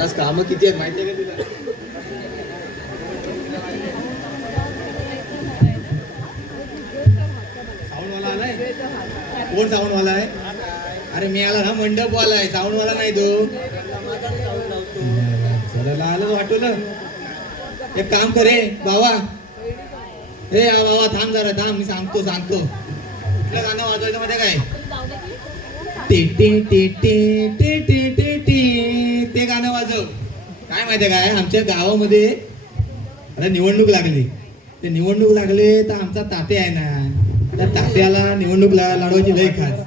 मलाच काम किती आहेत माहिती आहे का तुला? साऊंडवाला आलाय? कोण साऊंडवाला आहे? अरे मी आला ना, मंडपवाला आहे, साऊंडवाला नाही तो. चला आलं वाटवलं. एक काम करे बाबा, हे बाबा थांब जरा, थांब, मी सांगतो. कुठलं गाणं वाजवायचं मध्ये काय? टे टे टे टे टे टे टे टे ते गाणं वाजव. काय माहितीये काय, आमच्या गावामध्ये आता निवडणूक लागली. ते निवडणूक लागले तर आमचा तात्या आहे ना, त्या तात्याला निवडणूक लढवायची लय खास.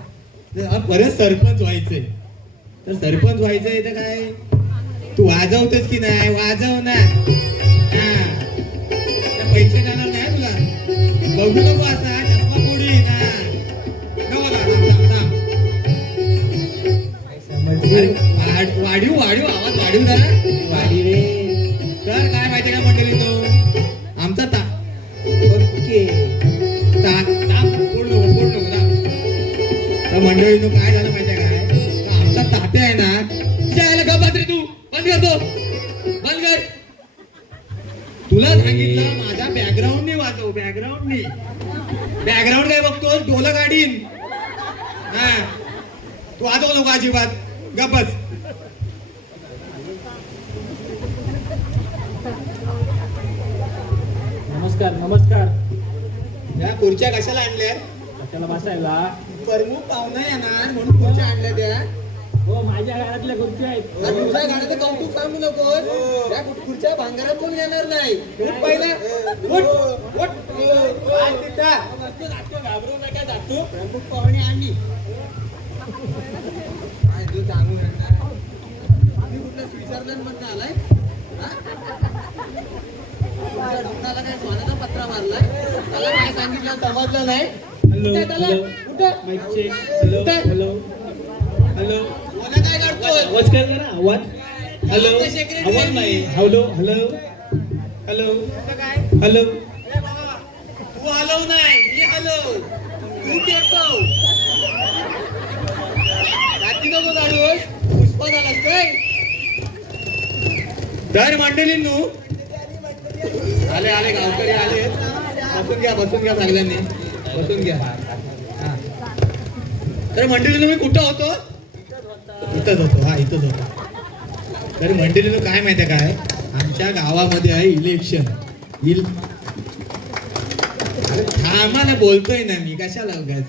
परत सरपंच व्हायचंय. तर सरपंच व्हायचंय तर काय तू वाजवतोस की नाही? वाजव ना. पैसे देणार नाही तुला. बघू नको असा चष्मा फोडी ना. वाढीव आवाज वाढीव जरा. वाढी रे. तर काय माहितीये का मंडळी, तो आमचा ओके मंडळीनो काय झालं माहितीये काय, आमचा तात्या आहे ना, जायला का बाजरी तू बंद करतो, बंद कर. तुला सांगितलं माझ्या बॅकग्राऊंडने वाजव. बॅकग्राऊंड काय बघतो? ढोलं गाडीन. हा तू वाजव नको अजिबात, गप्पच. नमस्कार. या खुर्च्या कशाला आणल्या? कशाला बसायला? प्रमुख पाहुणा येणार म्हणून खुर्च्या आणल्या त्या. हो, माझ्या घरातल्या खुर्च्या आहेत. तुझ्या गाण्याचं कौतुक सांगू नकोस. त्या खुर्च्या भांगारात कोण येणार नाही. घाबरू नका, जातो. प्रमुख पाहुणे आणली. सांगू आम्ही कुठल्या स्वित्झर्लंड मधून आलाय? तुमच्या काय सोन्याचा पत्रा मारलाय? त्याला काय सांगितलं समजलं नाही. हॅलो. काय करतोय? आवाज काय करा, आवाज. हॅलो. आवाज नाही. हॅलो. तू हलव नाही, मी हलव. तू टेकव. रात्री नको जाणूस. पुष्पा झालास काय? तर मंडळींनो आले गावकरी आले. बसून घ्या सगळ्यांनी, बसून घ्या. तर मंडळींनो मी कुठं होतो? इथंच होतो. तर मंडळींनो काय माहितीये काय, आमच्या गावामध्ये आहे इलेक्शन. थांबाला बोलतोय ना मी, कशाला उगाच.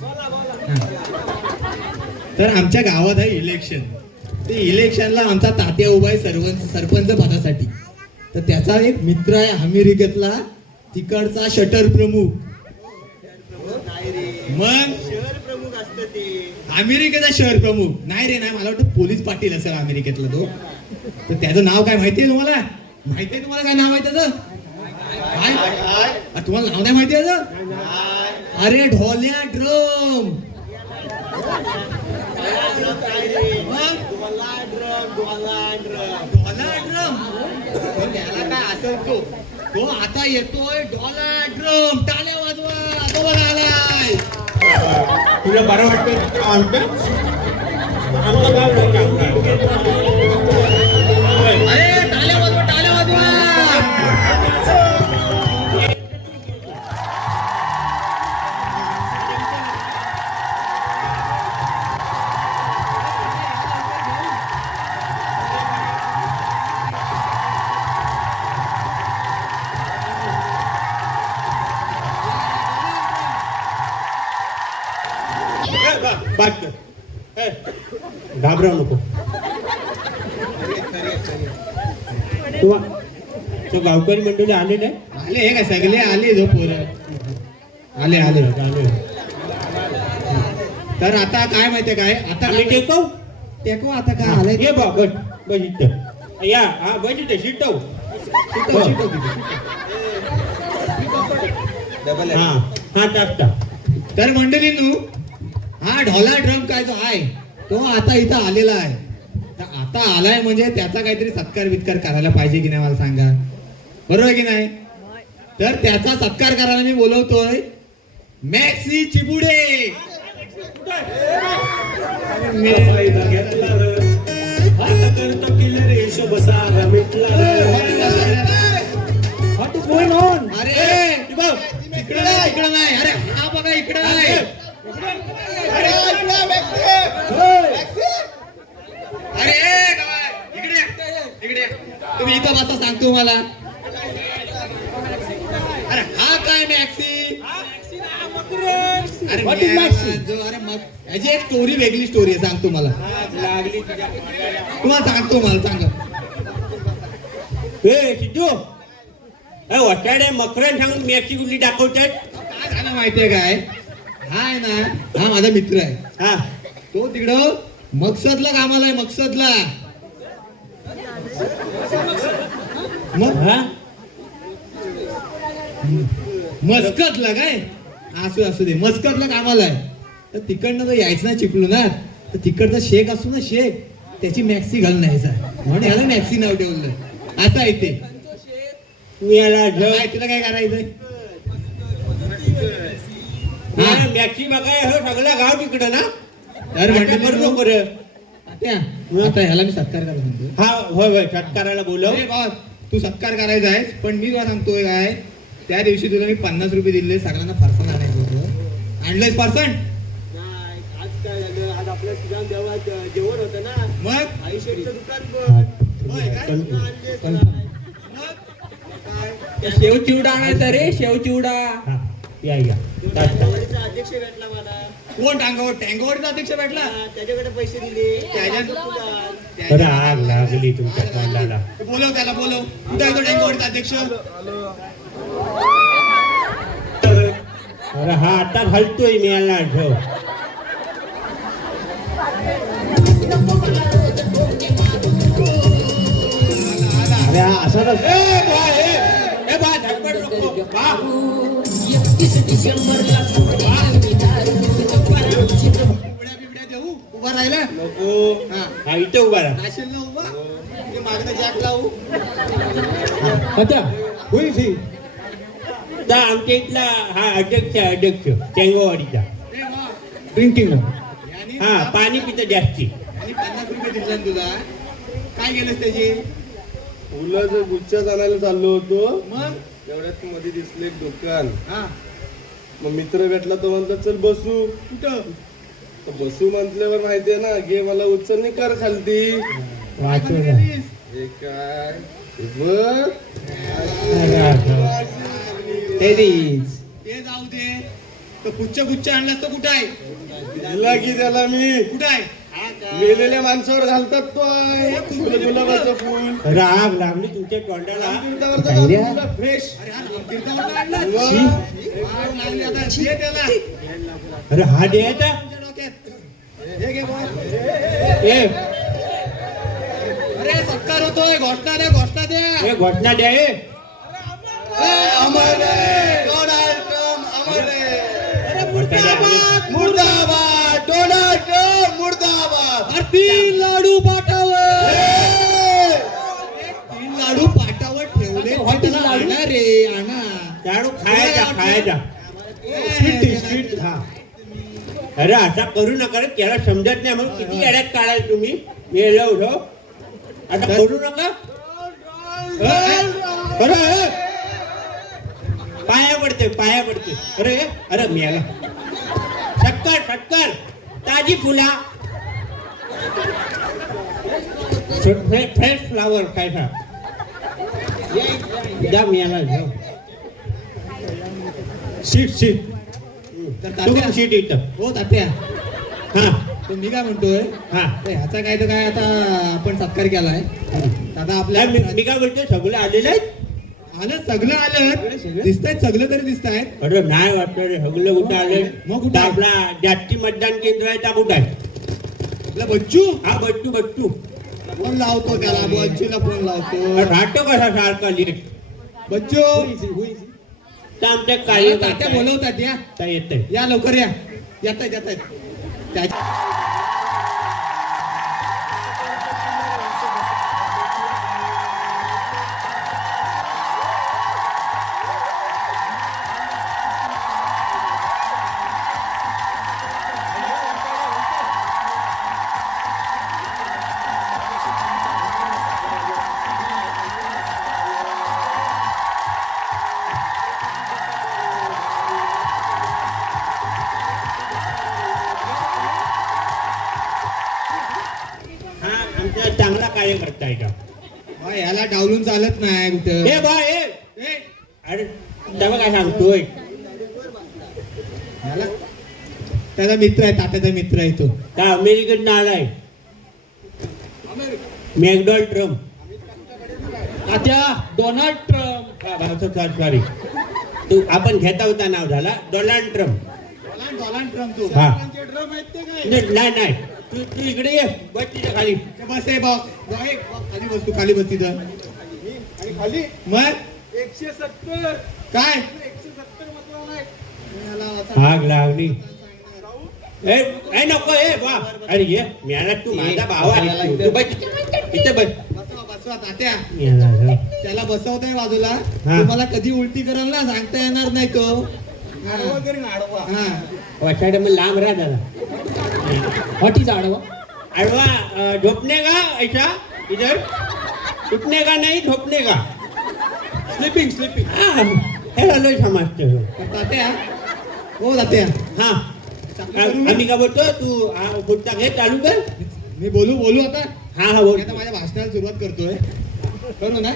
तर आमच्या गावात आहे इलेक्शन. ते इलेक्शनला आमचा तात्या उभा आहे सरपंच पदासाठी. तर त्याचा एक मित्र आहे अमेरिकेतला, तिकडचा शटर प्रमुख. मग शहर प्रमुख असतं ते. अमेरिकेचा शहर प्रमुख नाही रे, नाही, मला वाटतं पोलीस पाटील असेल अमेरिकेतला तो. तर त्याचं नाव काय माहितीये तुम्हाला? काय नाव आहे त्याचं? काय तुम्हाला नाव नाही माहिती याचं? अरे ढोल्या ड्रम. त्याला काय असेल तो आता येतोय. ढोला ड्रम, टाळ्या वाजवा, तो बघा आलाय. तुला बरं वाटतं? अरे टाळ्या वाजवा. घाबराव नको. तो गावकरी मंडळी आले नाही? आले हे काय सगळे आले जो पोरं आले. तर आता काय माहितीये काय, आता आम्ही टेको आता काय आलंय. ये बा बस इथं या. हा बस इथं शिटव. हा टाकता. तर मंडळींनो हा ढोला ड्रम काय जो आहे तो आता इथं आलेला आहे. तर आता आलाय म्हणजे त्याचा काहीतरी सत्कार वित्कार करायला पाहिजे की नाही मला सांगा, बरोबर की नाही? तर त्याचा सत्कार करायला मी बोलवतोय मॅक्सी चिबुडे. आता करतो किल्लर हिशोब सारा मिटला What is going on? अरे इकडं नाही अरे हा बघा इकडं नाही अरे काय? इकडे तुम्ही इथं बसा सांगतो मला अरे हा काय मॅक्सी अरे What is Maxi? अरे मग याची एक स्टोरी वेगळी स्टोरी आहे सांगतो मला लागली तुम्हाला सांगतो मला सांगा Hey, Sidhu. Hey, Watade Makarand सांगून मॅक्सी कुठली दाखवतात काय झालं माहितीये काय हा आहे ना हा माझा मित्र आहे हा तो तिकडं मकसदला कामाला आहे मकसदला मग हा मस्कतला काय असू दे मस्कतला कामाला आहे तर तिकडनं जर यायचं ना चिपळूणात तर तिकडचा शेख असतो ना शेख त्याची मॅक्सी घालून यायचा म्हणून याला मॅक्सी नाव ठेवलं असं आहे ते मी याला काय तुला काय करायचंय मॅक्सी बघाय हो सगळं गाव तिकडं ना तर आता करू नको रे. आता ह्याला मी सत्कार करायला सांगतो हा होय होय सत्काराला बोलव अरे बाबा तू सत्कार करायचा आहेस पण मी तुला सांगतोय काय त्या दिवशी तुला मी 50 रुपये दिले सगळ्यांना फरसाण आणायचं होतं आणलंयस फरसाण आज काय झालं आज आपल्या सुजान देवात जेवण होतं ना मग आई शेठचं दुकान होय काय? पण शेव चिवडा आणायचा रे शेव चिवडा हा या या अध्यक्ष भेटला मला कोण टँगोवरचा अध्यक्ष भेटला त्याच्याकडे पैसे दिले अरे आग लागली तुमच्या तोंडाला बोलव त्याला बोलव कुठे आहे तो टँगोवरचा अध्यक्ष अरे हा आता घालतोय मी याला ठेव अरे हा असा बिबड्या देऊ उभा राहिला नको हा हा इथे उभा राहा राशील ना उभा ते मागणं जॅक लावू आता होईल सी तर आमच्या इथला हा अध्यक्ष टेंगोवाडीचा रे वा. ड्रिंकिंग यांनी हा पाणी पितं जास्ती आणि 50 रुपये दिले ना तुला काय केलंस त्याची फुलाचं गुच्छाच आणायला चाललो होतो मग तेवढ्यात मध्ये दिसले एक दुकान हा मग मित्र भेटला तो म्हणला चल बसू कुठं तर बसू म्हटल्यावर माहितीये ना घे मला उचल नाही कर खालती काय पण केलीस? हे काय हे बघ ते जाऊ दे तर गुच्छ आणलास तर कुठं आहे दिला की त्याला मी कुठं आहे मेलेल्या माणसावर घालतात तो आहे गुलाबाचं फुल राग लागली तुमच्या तोंडाला फ्रेश अरे हा रामतीर्थावरनं आणलास? वाट लागली आता दे त्याला अरे हा द्यायचा तुमच्या डोक्यात हे घे बोल ए अरे सत्कार होतोय घोषणा द्या ए घटना द्या ए अमर आहे डोनाल्ड ट्रम्प अमर आहे अरे मुर्दाबाद मुर्दाबाद डोनाल्ड ट्रम्प मुर्दाबाद तीन लाडू पाठावर तीन लाडू पाठावर ठेवले त्याला आणा रे आणा लाडू खायचा हा अरे असा करू नका रे त्याला समजत नाही म्हणून किती येड्यात काढाल तुम्ही मी उठव आता करू नका अरे पाया पडते अरे अरे मी आला शक्कर ताजी फुला फ्रेश फ्लावर काय खा द्या मी आला घेऊ सीट तर तू तात्या सीट इथं हो तात्या हा तर मी काय म्हणतोय हा ह्याचा काय तर काय आता आपण सत्कार केलाय आता आपल्या मी काय बोलतोय सगळे आलेले आहेत आलं दिसतायत सगळं तरी दिसतायत अरे नाही वाटत रे सगळे कुठे आले मग कुठं आहे? आपला जास्ती मतदान केंद्र आहे त्या कुठं आहे आपला बच्चू हा बट्टू फोन लावतो त्याला बच्चूला फोन लावतो राहतो कसा सारखा लेट बच्चू तर आमच्या तात्या कार्य बोलवतात या येते या लवकर या येत चांगला कार्य करताय का बा, याला डावलून चालत नाही कुठं हे बा हे अरे तेव्हा काय सांगतोय याला त्याचा मित्र आहे, तात्याचा मित्र आहे तो. का अमेरिकेत आलाय मॅकडॉल्ड ट्रम्प तात्या डोनाल्ड ट्रम्प. सॉरी तू आपण घेता होता नाव झाला डोनाल्ड ट्रम्प. डोनाल्ड ट्रम्प तो. हा ड्रम आहेत ते काय नाही नाही तू तू इकडे ये बस तिच्या खाली बस आहे बघ खाली बस, तू खाली बस तिथं. आणि खाली मग 170 काय 170 मतदान आहे. याला आता- आग लागली ए नको ए बा अरे ये म्याला तू माझा भाव आहे तू बस इथे बस बसवा बसवा तात्या, याला त्याला बसवताय बाजूला. हा. तुम्हाला कधी उलटी कराल ना सांगता येणार नाही तो. आडवा करी ना, आडवा. हा वाचाडे मग लांब राहा जरा व्हॉट इज आडवा? अडवा झोपने का ऐसा इधर उठने का नहीं झोपने का स्लीपिंग स्लीपिंग. हाँ हे लय समजते तर तात्या, हो तात्या, हाँ आम्ही का बोलतो तू पुढचा घे चालू कर मी बोलू आता. हाँ हाँ बोल मी आता माझ्या भाषणाला सुरुवात करतोय. करू ना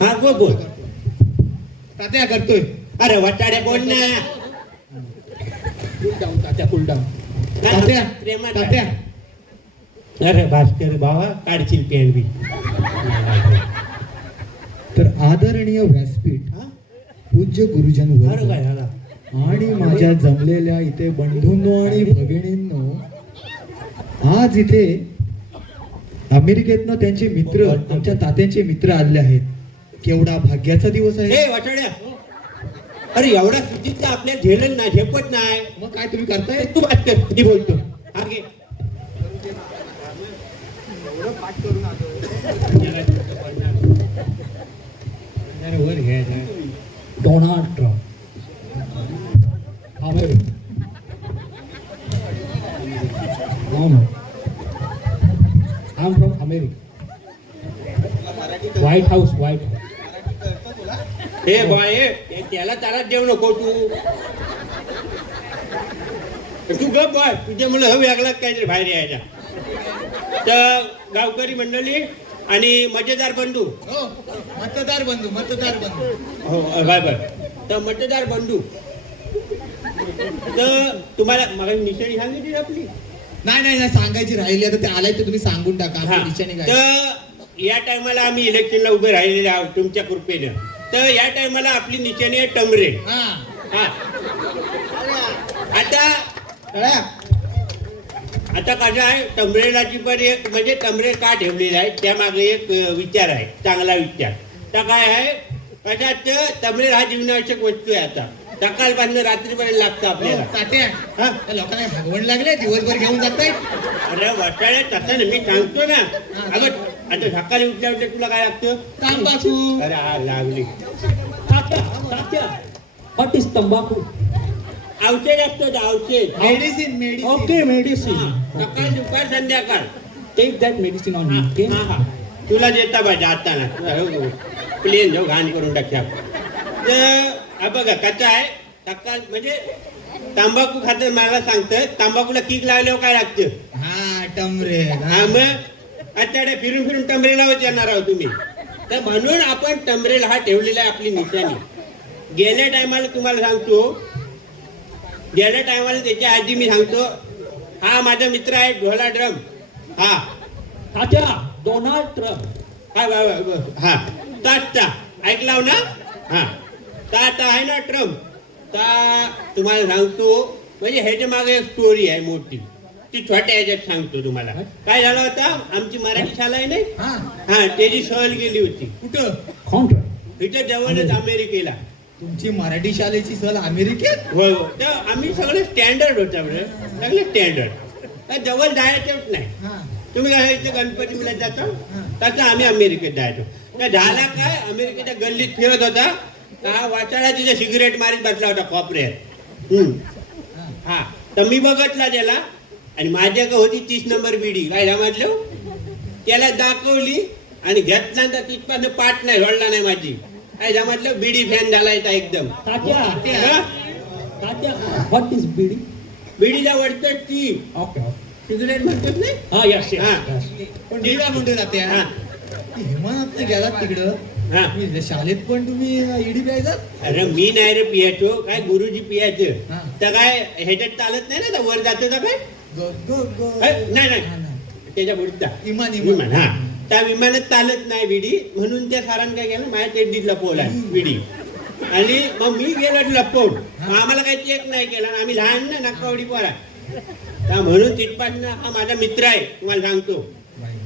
हाँ बोल तात्या, करतोय. अरे वाटाडे बोल ना कूल डाऊन तात्या, कूल डाऊन. तात्या प्रेमात तात्या, अरे भास्कर बाबा काढशील पेन बी तर आदरणीय व्यासपीठ, हा? पूज्य गुरुजन अरे वर्ग काय झाला आणि माझ्या जमलेल्या इथे बंधूंनो आणि भगिनींनो, आज इथे अमेरिकेतनं त्यांचे मित्र, आमच्या तात्यांचे मित्र आले आहेत. केवढा भाग्याचा दिवस आहे. ए वाटाड्या अरे एवढा सुचित आपल्याला झेलत नाही झेपत नाही मग काय तुम्ही करताय? तू भास्कर किती बोलतो हा घे वर घ्यायचं Donald Trump. America. I'm from America. White House, White House. Hey boy त्याला तारात देऊ नको तू गप बॉय तुझ्या मुलं हवी लागला काहीतरी बाहेर यायच्या तर गावकरी मंडळी आणि मजेदार बंधू हो, मतदार बंधू. हो बाय बाय तर मतदार बंधू तर तुम्हाला मला निशाणी सांगितली आपली नाही सांगायची राहिली. आता ते आलाय तर तुम्ही सांगून टाका. हा. आमची निशाणी काय? तर या टायमाला आम्ही इलेक्शनला उभे राहिलेले आहोत तुमच्या कृपेनं. तर या टायमाला आपली निशाणी आहे टमरे. हा. हा आता कसं आहे टमरेलाची पण एक म्हणजे टमरे का ठेवलेला आहे त्यामागे एक विचार आहे चांगला विचार. तर काय आहे कशात टमरेल हा जीवनावश्यक वस्तू आहे. आता सकाळपासून रात्रीपर्यंत लागतं हो, आपल्याला. तात्या, हा? त्या लोकांना भगवण लागले, दिवसभर घेऊन जाताय. अरे वटाळे तसं ना मी सांगतो ना अगं आता सकाळी उठल्या उठल्या तुला काय लागतं तंबाखू. अरे हा लागली तात्या, व्हॉट इज तंबाखू? औषध असतो औषध मेडिसिन. Okay, medicine. सकाळ दुपार संध्याकाळ take that medicine on me. Okay. हा हा तुला देता पाहिजे आता ना प्लेन जाऊ घाण करून टाकल्या तर हा बघा कसा आहे सकाळ म्हणजे तंबाखू खातं मला सांगतं तंबाखूला किक लागल्यावर काय लागतं हा, टमरे. हा मग आता फिरून फिरून टमरे लावत येणार आहोत तुम्ही. तर म्हणून आपण टमरेल हा ठेवलेला आहे आपली निशाणी. गेल्या टायमाला तुम्हाला सांगतो गेल्या टायमाला त्याच्या आधी मी सांगतो हा माझा मित्र आहे ढोला ड्रम. हा तात्या, डोनाल्ड ट्रम्प. हा ताटा ऐकलाव ना हा ताटा आहे ना ट्रम्प. ता तुम्हाला सांगतो म्हणजे ह्याच्या मागे एक स्टोरी आहे मोठी ती छोट्या ह्याच्यात सांगतो तुम्हाला. काय झालं होतं आमची मराठी शाळा आहे नाही हा, हा त्याची सहल गेली होती कुठं? कॉन्ट्रॅक्ट. इथं जवळच अमेरिकेला. तुमची मराठी शाळेची सहल अमेरिकेत? हो तर आम्ही सगळे स्टँडर्ड होता म्हणजे सगळे स्टँडर्ड जवळ जायचंच नाही. हा. तुम्ही काय इथे गणपतीला जाता तसं आम्ही अमेरिकेत जायचो. तर झाला काय अमेरिकेच्या गल्लीत फिरत होता हा वाचाडा तिथे सिगरेट मारीत बसला होता कॉपऱ्यात. हा तर मी बघितला त्याला आणि माझ्याकडे होती 30 नंबर बिडी काय समजलं त्याला दाखवली आणि घेतल्यानंतर तिथपासून पाठ नाही सोडला नाही माझी काय समजलं बिडी फॅन झाला इथं एकदम. तात्या, हा? तात्या, व्हॉट इज बीडी? बिडीला वडतं ती ओके. सिगरेट म्हणतोच नाही Ah, yes, हा. yes. पण मी काय म्हणतो तात्या हा. हिमानात गेलात तिकडं हा. तुम्ही शाळेत पण तुम्ही इडी प्यायचात अरे मी नाही रे पियाचो काय गुरुजी पियाचं हा. तर काय ह्याच्यात चालत नाही ना तर वर जातो तर काय नाही नाही हा, नाही. त्याच्या पुढचा इमान विमान हा त्या विमानात चालत नाही विडी म्हणून त्या सरांनी काय केलं माझ्या चेड्डीत लपवला विडी आणि मग मी गेलो लपवून मग आम्हाला काही चेक नाही केला आणि आम्ही लहान ना नाकावडी पोरा त्या म्हणून तिथपासून हा माझा मित्र आहे तुम्हाला सांगतो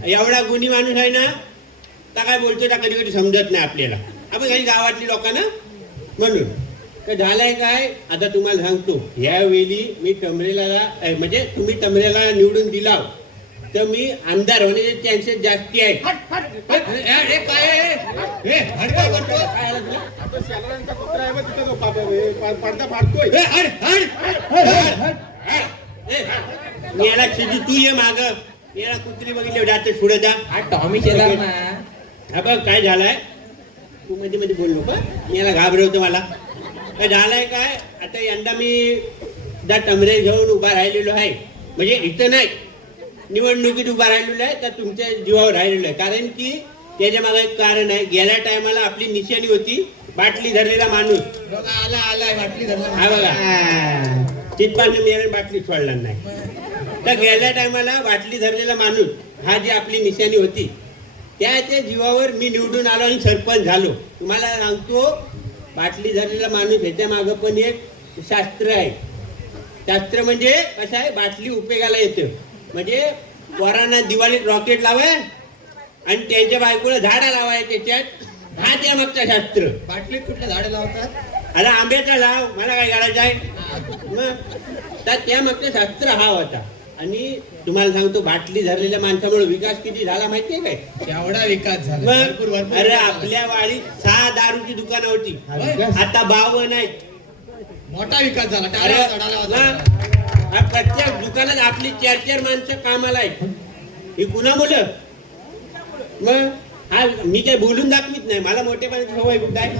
एवढा गुणी माणूस आहे ना त्या काय बोलतो त्या कधी कधी समजत नाही आपल्याला आपण काही गावातली लोकांना म्हणून तर झालंय काय आता तुम्हाला सांगतो यावेळी मी टमरेला म्हणजे तुम्ही टमरेला निवडून दिला तर मी आमदार होण्याचे चान्सेस जास्ती आहेत आता शेलारांचा कुत्रा आहे बघ तिथं तो पडदा फाडतोय मी याला शिजू तू ये माग याला कुत्री बघितले जाते पुढे जा टॉमी शेजार ना हा बघ काय झालंय तू मध्ये मध्ये बोललो का मी याला घाबरवतो मला काय झालंय काय आता यंदा मी ज्या टमरे घेऊन उभा राहिलेलो आहे म्हणजे इथं नाही निवडणुकीत उभा राहिलेलो आहे तर तुमच्या जीवावर राहिलेलो आहे कारण की त्याच्या मागे एक कारण आहे गेल्या टायमाला आपली निशाणी होती बाटली धरलेला माणूस आला आलाय बाटली हा बघा तिथपासून मी याला बाटली सोडला नाही तर गेल्या टायमाला बाटली धरलेला माणूस हा जी आपली निशाणी होती त्याच्या जीवावर मी निवडून आलो आणि सरपंच झालो तुम्हाला सांगतो बाटली धरलेला माणूस ह्याच्या मागं पण एक शास्त्र आहे शास्त्र म्हणजे कसं आहे बाटली उपयोगाला येतं म्हणजे पोरांना दिवाळीत रॉकेट लावाय आणि त्यांच्या बायकोला झाडा लावाय त्याच्यात हा त्या मागचा शास्त्र बाटलीत कुठलं झाडं लावतात अरे आंब्याचा लाव मला काय करायचं आहे मग तर त्या मागचं शास्त्र हा होता आणि तुम्हाला सांगतो बाटली धरलेल्या माणसामुळे विकास किती झाला माहितीये काय एवढा विकास झाला भरपूर मग भरपूर अरे विकास झाला. आपल्या वाडीत 6 दारूची दुकानं होती आता 52 आहेत मोठा विकास झाला अरे टाळ्या वाजवा. मग हा प्रत्येक दुकानात आपली 4-4 माणसं कामाला आहेत ही कुणा मुलं मग हा मी काय बोलून दाखवीत नाही मला मोठेपणाची सवय काय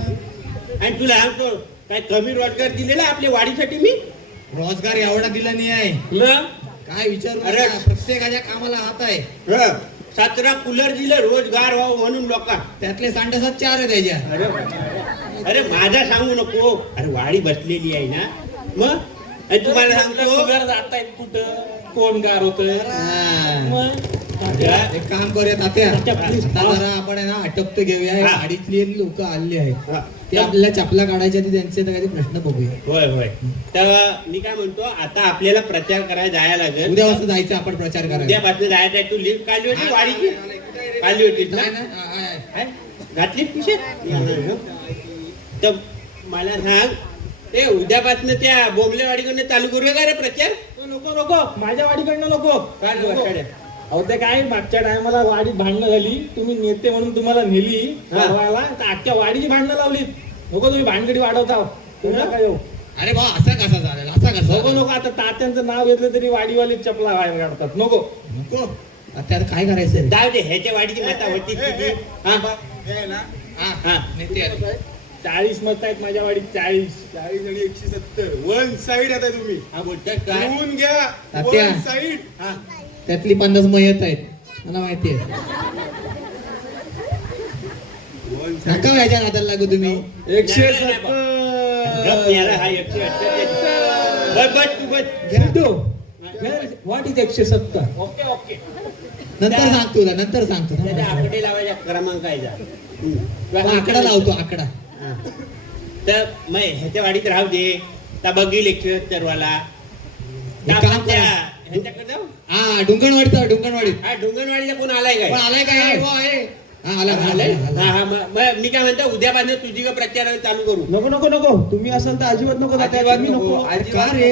आणि तुला सांगतो काय कमी रोजगार दिलेला आपल्या वाढीसाठी मी रोजगार एवढा दिला नाही आहे मग काय विचारू अरे. नका. प्रत्येकाच्या कामाला हात आहे 17 कूलर दिले रोजगार व्हावं म्हणून लोका त्यातले सांडसात 4 आहे त्याच्या अरे अरे माझा सांगू नको अरे वाडी बसलेली आहे ना मग आणि तुम्हाला सांगतो जात आहेत कुठं कोण गार होत एक काम करूया तात्या तात्या, please. आता जरा आपण आहे ना अटप्त घेऊया हा. गाडीतली लोक आले आहेत हा. ते आपल्याला चपला काढायच्या आधी त्यांचे काही प्रश्न बघूया होय होय तर मी काय म्हणतो आता आपल्याला प्रचार करायला जायला लागेल उद्यापासून जायचं आपण प्रचार करायला उद्यापासून जायचं आहे तू लिफ्ट काढली होती वाडीची काढली होती ना नाही ना? आहे, आहे. काय? घातली पिशे तर मला सांग ते उद्यापासून त्या बोंबलेवाडीकडनं चालू करूया का रे प्रचार नको नको माझ्या वाडीकडनं नको काय नको. वाटाड्या? अहो ते काय मागच्या टायमाला वाडीत भांडणं झाली तुम्ही नेते म्हणून तुम्हाला नेली हा. वाढवायला तर अख्ख्या वाडीची भांडणं लावली नको तुम्ही भानगडी वाढवता तुम्ही नका येऊ अरे बा असा कसा झालेला असा कसा नको नको आता तात्यांचं नाव घेतलं तरी वाडीवाली चपला बाहेर काढतात नको नको आता काय करायचं जाऊ दे ह्याच्या वाडीची मता होती किती? हा? हा. नेते आले. 40 मत आहेत माझ्या वाडीत 40 40 आणि 170 वन साइड आता तुम्ही हा बोलतात काय लिहून घ्या तात्या. वन साइड हा त्यातली 50 मयत आहेत मला माहितीये वन नका व्याच्या नादाला लागू तुम्ही 170 गप याला हा 170. बस बस तू बस व्हॉट इज 170 ओके ओके नंतर सांग तुला नंतर सांगतो त्याच्या आकडे लावायचा क्रमांक आहे जा. आकडा लावतो आकडा हा. तर मग ह्याच्या वाडीत राहू दे तर बघी लेक्चर वाला एक काम करा. ह्यांच्याकडे जाऊ हा डुंगणवाडीत हा डोंगरवाडीला कोण आलाय काय पण आलाय काय हो, आहे. हा आला आलाय आला हा हा मग मी काय म्हणतो उद्यापासून तुझी का प्रचार चालू करू नको नको नको तुम्ही असाल तर अजिबात नको तात्या. अजिबात तुम्ही नको, नको अजिबात का रे?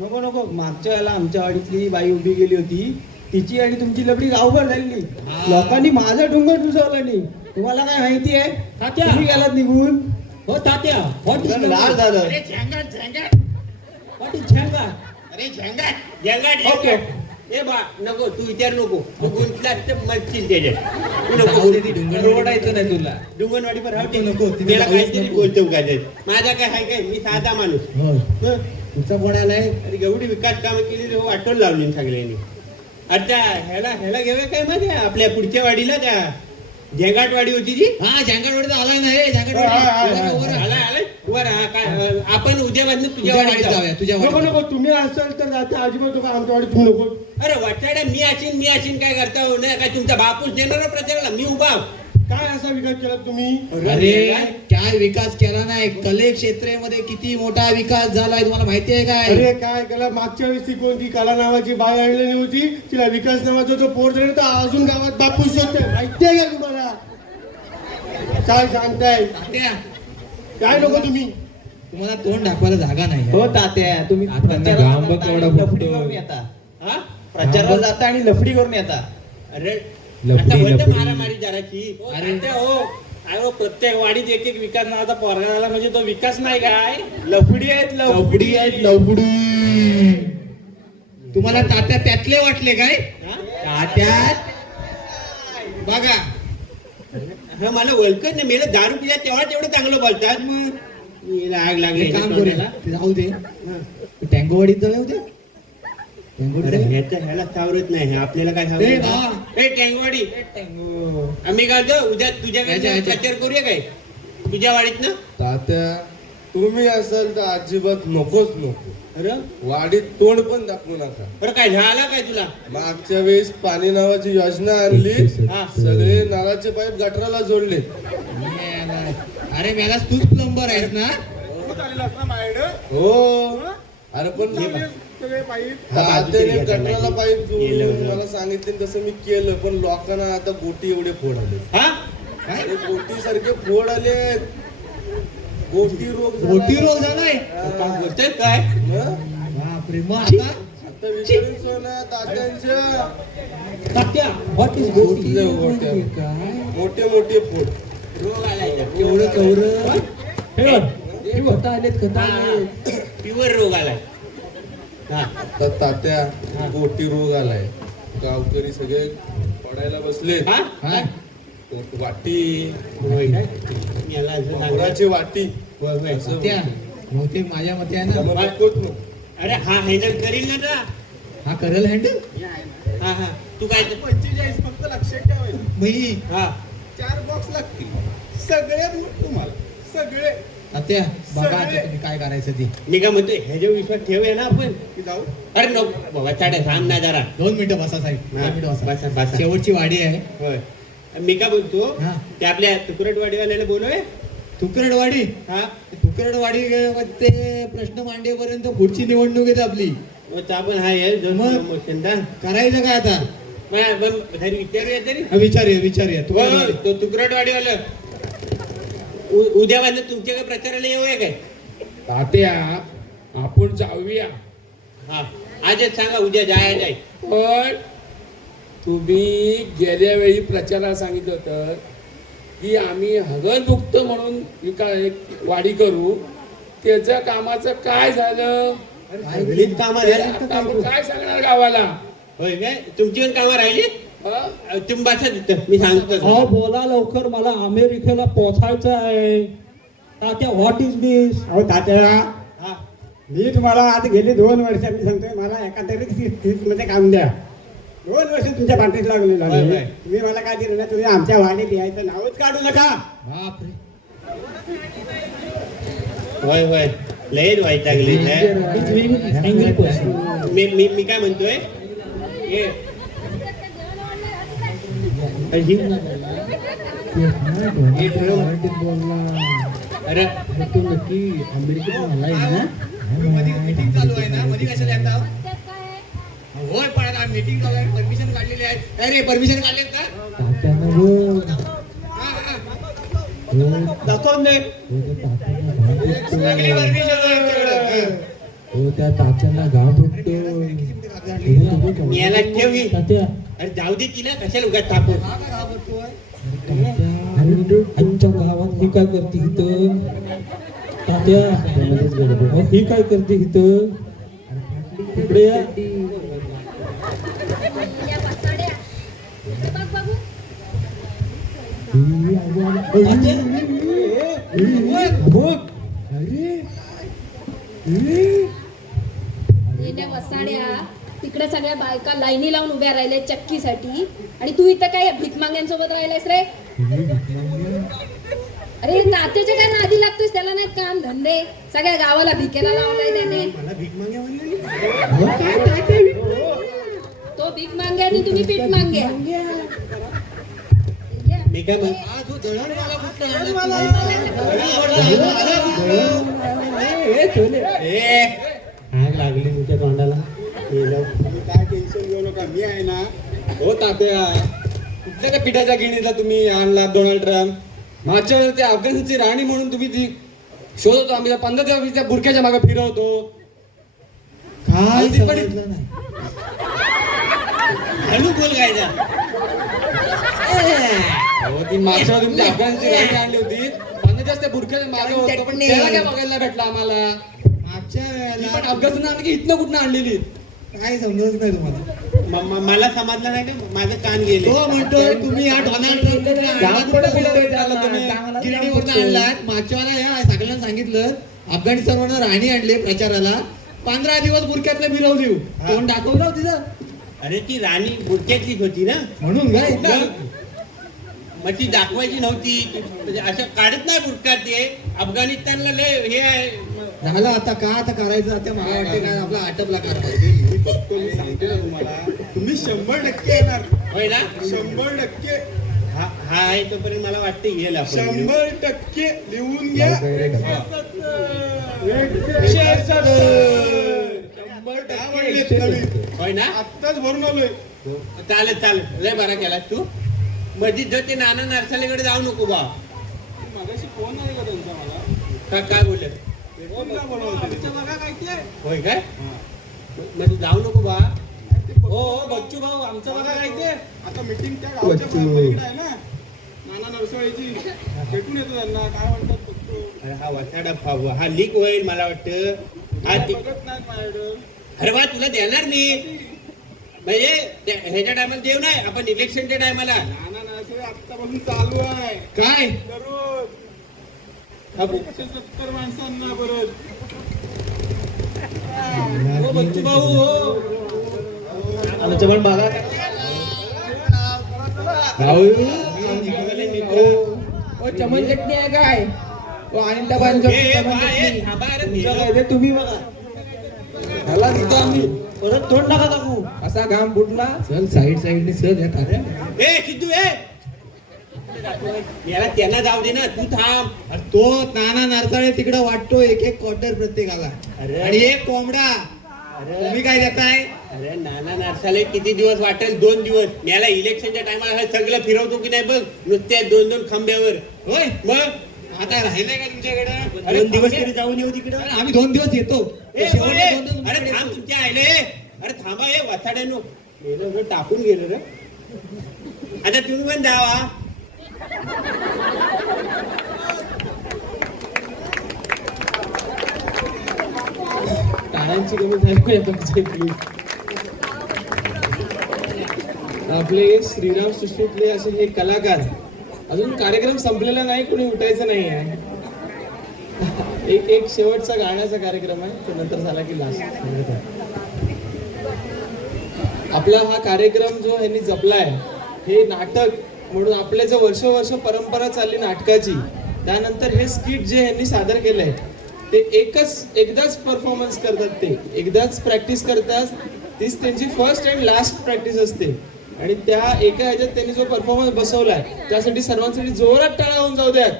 नको नको मागच्या वेळेला आमच्या वाडीतली बाई उभी गेली होती तिची आणि तुमची लबडी गावभर झाली हा. लोकांनी माझा डोंगर बुजवला नाही तुम्हाला काय माहिती आहे तात्या तुम्ही गेलात निघून हो तात्या व्हॉट इज लाल झालं अरे झंगाट झंगाट व्हॉट इज झेंगा अरे झंगाट झंगाट ओके. ए बा नको तू विचार नको तू गुंतलास तर मरशील त्याच्यात तू जाऊ दे ती नको डुंगणवाडी. ओरडायचं नाही तुला डुंगनवाडीवर राहू दे नको, तिथे त्याला जाऊच काहीतरी नको. बोलतो काय माझा काय आहे काय मी साधा माणूस हो. हं? तुमचा कोण आलाय अरे एवढी विकास कामं केली हो आठवण लावली सगळ्यांनी अच्छा ह्याला घेऊया काय माहिती आपल्या पुढच्या वाडीला त्या झेंगाटवाडी होती जी हा जँगाटवाडीचा आलाय ना रे आलाय वर काय आपण उद्यापासून तुझ्या तुझ्या वाडीत वाडीत जाऊ जाऊया तुझ्या नको वाडीत. नको तुम्ही असाल तर जाते अजिबात नको आमच्या वाडीत तुम्ही नको. अरे वाटाड्या मी अशीन काय करता हो नाही काय तुमचा बापूस नेणार प्रचाराला मी उभा आहो. काय असा विकास केला तुम्ही? अरे काय विकास केला नाही कले क्षेत्रामध्ये किती मोठा विकास झालाय तुम्हाला माहिती आहे काय अरे काय केला मागच्या वेळेस ती कोणती कला नावाची बाई आणलेली होती तिला विकास नावाचा जो पोर झाला तर अजून गावात बापू शोधते माहिती आहे का तुम्हाला? काय सांगताय? तात्या, काय नको तुम्ही? तुम्हाला तोंड दाखवायला जागा नाही हो तात्या तुम्ही प्रचाराला गाव बघ जाता केवढा आणि लफडी फुटतो. करून येता. हा प्रचाराला जाता आणि लफडी करून येता. अरे लफडी, आता होतं लफडी. मारामारी जराची अरे हो प्रत्येक वाडीत एक विकास नावाचा पोरगा झाला म्हणजे तो विकास नाही काय लफडी आहेत लवडी आहेत लवडी. तुम्हाला तात्या त्यातले वाटले काय तात्यात बघा हा मला ओळखत नाही मेलं दारू पिल्या तेवढं चांगलं बोलतात मग मी आग लागली एक काम करूया ते जाऊ दे टँगोवाडीत जाऊ दे अरे ह्याला सावरत नाही आपल्याला काय ए, सावरत भावा. नाही. ए टँगवाडी आम्ही काय जाऊ उद्या तुझ्याकडे याच्या. प्रचार करूया काय तुझ्या वाडीत ना तात्या तुम्ही असाल तर अजिबात नकोच नको. अरे वाडीत तोंड पण दाखवू नका. बरं काय झाला काय तुला मागच्या वेळेस पाणी नावाची योजना आणली हा. सगळे नालाचे पाईप गटराला जोडले. अरे मेलास तूच प्लंबर आहेस ना हो अरे पण तात्याने गटराला पाईप जोडून मला सांगितले तसं मी केलं पण लोकांना आता गोटी एवढे फोड आले. हा अरे गोटी सारखे फोड आले. गोटी रोग झाला. मोठी रोग झालाय काय बोलतोय काय हं? बापरे मग आता आता विचारून सोना तात्यांच्या तात्या व्हॉट इज गोटले गोट्या. मोठे मोठे फोड. रोग आलाय केवढं केवढं कथा आलेत कथा आलेत. प्युअर रोग आलाय हा आता तात्या गोटी रोग आलाय. गावकरी सगळे पडायला बसले. हा हा? वाटी होय काय याला असं सांगा. मोराची वाटी होय होय असं त्या बहुतेक माझ्या मते आहे ना त्यामुळे नकोच नको. अरे हा हँडल करील ना हा करेल हँडल हा हा तू काय 45 फक्त लक्षात ठेवायचं. मी हा 4 बॉक्स लागतील सगळ्यात तुम्हाला सगळे तात्या बघा आता तुम्ही काय करायचं ते मी काय म्हणतोय ह्याच्यावर विश्वास ठेवूया ना आपण जाऊ. अरे नको बाबा चाड्या थांब ना जरा 2 मिनिटं बसा साहेब 2 मिनिटं बसा, बसा बसा. शेवटची वाडी आहे होय मी काय बोलतो हा. ते आपल्या तुकुरटवाडीवाल्याला बोलूय तुकरडवाडी हा तुकरडवाडी ते प्रश्न मांडेपर्यंत पुढची निवडणूक येते आपली मग आपण हा ये मग? मोशन करायचं काय आता विचारूया तरी विचारूया हो, तो तुकुरटवाडीवाला उद्यापासून तुमच्याकडे प्रचाराला येऊया काय तात्या आपण जाऊया हा आजच सांगा उद्या जाय जाय पण तुम्ही गेल्या वेळी प्रचाराला सांगितलं होतं की आम्ही हगलमुक्त म्हणून एक वाडी करू त्याच्या कामाचं काय झालं सगळीच कामं झाली. आता आपण काय सांगणार गावाला होय काय तुमची पण कामं राहिली हं? तुम्ही बसा तिथं मी सांगतो अहो बोला लवकर मला अमेरिकेला पोचायचं आहे. तात्या व्हॉट इज दिस? अहो तात्या हा मी तुम्हाला आता गेली 2 वर्ष मी सांगतोय मला एखाद्या 30 मध्ये काम द्या. 2 वर्ष तुमच्या पाठीत लागलेलं होय, आहे. होय. तुम्ही मला काय दिलं नाही तुम्ही आमच्या वाडीत यायचं नावच काढू नका. बापरे होय होय लयच वैतागली मी काय म्हणतोय ये अरे तो नक्की अमेरिकेत आलाय ना? मध्ये मीटिंग चालू आहे ना मध्ये कशाला येतात होय पण आता मीटिंग चालू आहे परमिशन काढलेली आहे अरे परमिशन काढलेत का तात्यानं हो. हा, हा. दाखवून दे सगळी परमिशन आहे आमच्याकडं. हो त्या तात्यांना घाम फुटतो. मी याला ठेव ही. तात्या अरे जाऊ दे तिला कशाला उगाच तापवत हा काय घाबरतोय? आमच्या गावात ही काय करते इथं? तात्या ही काय करते इथं? इकडे या. येण्या वसाड्या तिकडे सगळ्या सगळ्या बायका लाईनी लावून उभ्या राहिले चक्कीसाठी आणि तू इथं काय भीक माग्यांसोबत राहिलायस रे? अरे नातेचे काय नादी लागतोस? त्याला नाही काम धंदे, सगळ्या गावाला भिकेला लावलाय त्याने. मला भीक मागे म्हणलेली. तो भीक मांगे आणि तुम्ही पीठ मांगे. मी काय म्हण- हा, तू दळणवाला कुठला आणला? ए, छोले. ए, आग लागली तुमच्या तोंडाला. तुम्ही काय टेन्शन घेऊ नका, मी आहे ना. हो तात्या, कुठल्या त्या पिठाच्या गिरणीला तुम्ही आणला डोनाल्ड ट्रम्प? मागच्या वेळेस त्या अफगाणिस्तानची राणी म्हणून तुम्ही ती शोधतो, आम्ही 15 दिवस त्या बुरख्याच्या मागे फिरवतो. काय ती पण- समजलं नाही. हळू बोल काय जा. हो, ती मागच्या वेळेस तुम्ही अफगाणची राणी आणली होती, 15 दिवस त्या बुरख्याच्या मागे होतो, पण त्याला काय बघायला भेटला आम्हाला? मागच्या ती वेळेला पण अफगाणिस्तान आणली की इथनं कुठनं आणलेली? काय समजत नाही तुम्हाला. मला समजलं नाही का माझं कान गेले. तो म्हणतोय तुम्ही या डोनाल्ड ट्रम्पकडे चांगला आणलात. मागच्या वेळेला या सगळ्यांना सांगितलं अफगाणिस्तानवरून राणी आणली प्रचाराला, 15 दिवस बुरक्यातलं फिरवली. तोंड दाखवलं तिथं अरे ती राणी बुडक्यातलीच होती ना, म्हणून काय मग ती दाखवायची नव्हती. म्हणजे असं काढत नाही बुडक्यात ते. अफगाणिस्तानला लय हे आहे. झालं आता का आता करायचं आता मला वाटतं काय आपला आटपला करायचं. मी सांगतो ना तुम्हाला, तुम्ही 100% येणार. होय ना? 100%. हा हा आहे तोपर्यंत मला वाटतं येईल आपण. 100% लिहून घ्या. 100% होय ना? आत्ताच भरून आलोय. चालेल चालेल, लय बरा केलास तू. मधी जो ते नाना नरसालेकडे जाऊ नको बा. मगाशी फोन आहे का त्यांचा मला? काय बोलत? फोन का बोलवते? होय काय? म्हणजे जाऊ नको बा. हो बच्चू भाऊ, आमचं बघा काय ते. आता मीटिंग त्या गावच्या पलीकडे आहे ना, नाना नरसळीची. भेटून येतो त्यांना, काय म्हणतात बघतो. अरे हा वसाडा फाव हा लीक होईल मला वाटतं. हा ती बघत नाही माझ्याकडं. अरे बा तुला देणार मी. म्हणजे ह्याच्या टायमाला देऊ नाही आपण, इलेक्शनच्या टायमाला. नाना नरसळी आत्तापासून चालू आहे. काय दररोज हा बु- 170 माणसांना परत. हो बच्चू भाऊ, हो आमचं पण बघा. चमन चटणी आहे काय? आणि डबांचं ए, ए, चमन बा, ए, चटणी. हा बा, अरे नेलं. ते तुम्ही बघा. ह्याला देतो आम्ही. परत तोंड नका दाखवू. असा घाम फुटला. चल साईडने चल या तात्या. ए सिद्धू ए, याला त्यांना जाऊ दे ना, तू थांब. अरे तो नाना नरसाळे तिकडे वाटतो एक एक क्वार्टर प्रत्येकाला अरे. आणि एक कोंबडा. तुम्ही काय देताय? अरे नाना नारसाले किती दिवस वाटेल? 2 दिवस. याला इलेक्शनच्या टायमाला हे सगळं फिरवतो की नाही बघ, नुसते 2-2 खांब्यावर. होय मग आता राहिलंय का तुमच्याकडे? 2 दिवस तरी जाऊन येऊ तिकडं. अरे आम्ही 2 दिवस येतो. ए, शेवटचे ए, 2 दिवस अरे थांब तुमच्या आयले. अरे थांबा हे वसाड्यानो. गेलं रे, टाकून गेलं रे. आता तुम्ही पण जावा. टाळ्यांची कमी झाली पाहिजे तुमच्या इथली. आपले श्रीराम सृष्टीतले असे हे कलाकार, अजून कार्यक्रम संपलेला नाही, कोणी उठायचं नाही आहे. एक शेवटचा गाण्याचा कार्यक्रम आहे, तो नंतर झाला की लास्ट. आपला हा कार्यक्रम जो ह्यांनी जपलाय, हे नाटक म्हणून आपले जो वर्ष परंपरा चालली नाटकाची, त्यानंतर हे स्किट जे ह्यांनी सादर केलंय ते एकदाच परफॉर्मन्स करतात, ते एकदाच प्रॅक्टिस करतात. तीच त्यांची फर्स्ट अँड लास्ट प्रॅक्टिस असते आणि त्या एका ह्याच्यात त्यांनी जो परफॉर्मन्स बसवलाय त्यासाठी सर्वांसाठी जोरात टाळ्या होऊन जाऊ द्यात.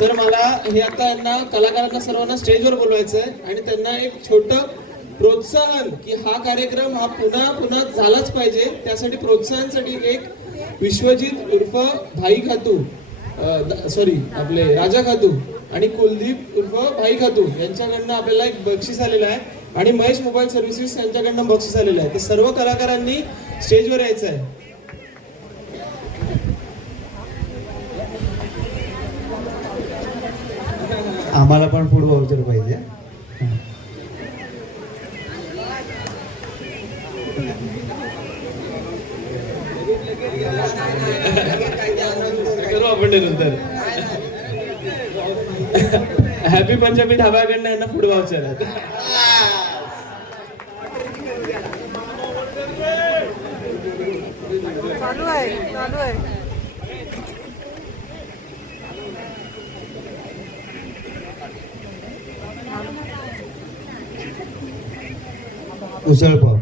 तर मला हे आता यांना कलाकारांना सर्वांना स्टेजवर बोलवायचं आहे आणि त्यांना एक छोटं प्रोत्साहन की हा कार्यक्रम हा पुन्हा झालाच पाहिजे, त्यासाठी प्रोत्साहनासाठी एक विश्वजित उर्फ भाई खातू, सॉरी आपले राजा खातू आणि कुलदीप उर्फ भाई खातू यांच्याकडनं आपल्याला एक बक्षीस आलेलं आहे आणि महेश मोबाईल सर्व्हिसेस यांच्याकडनं बक्षीस आलेलं आहे. तर सर्व कलाकारांनी स्टेजवर यायचं आहे. आम्हाला पण फूड वाउचर पाहिजे. करू आपण ते नंतर. हॅपी पंजाबी ढाब्याकडनं यांना फूड वाउचर आहे. उसळपाव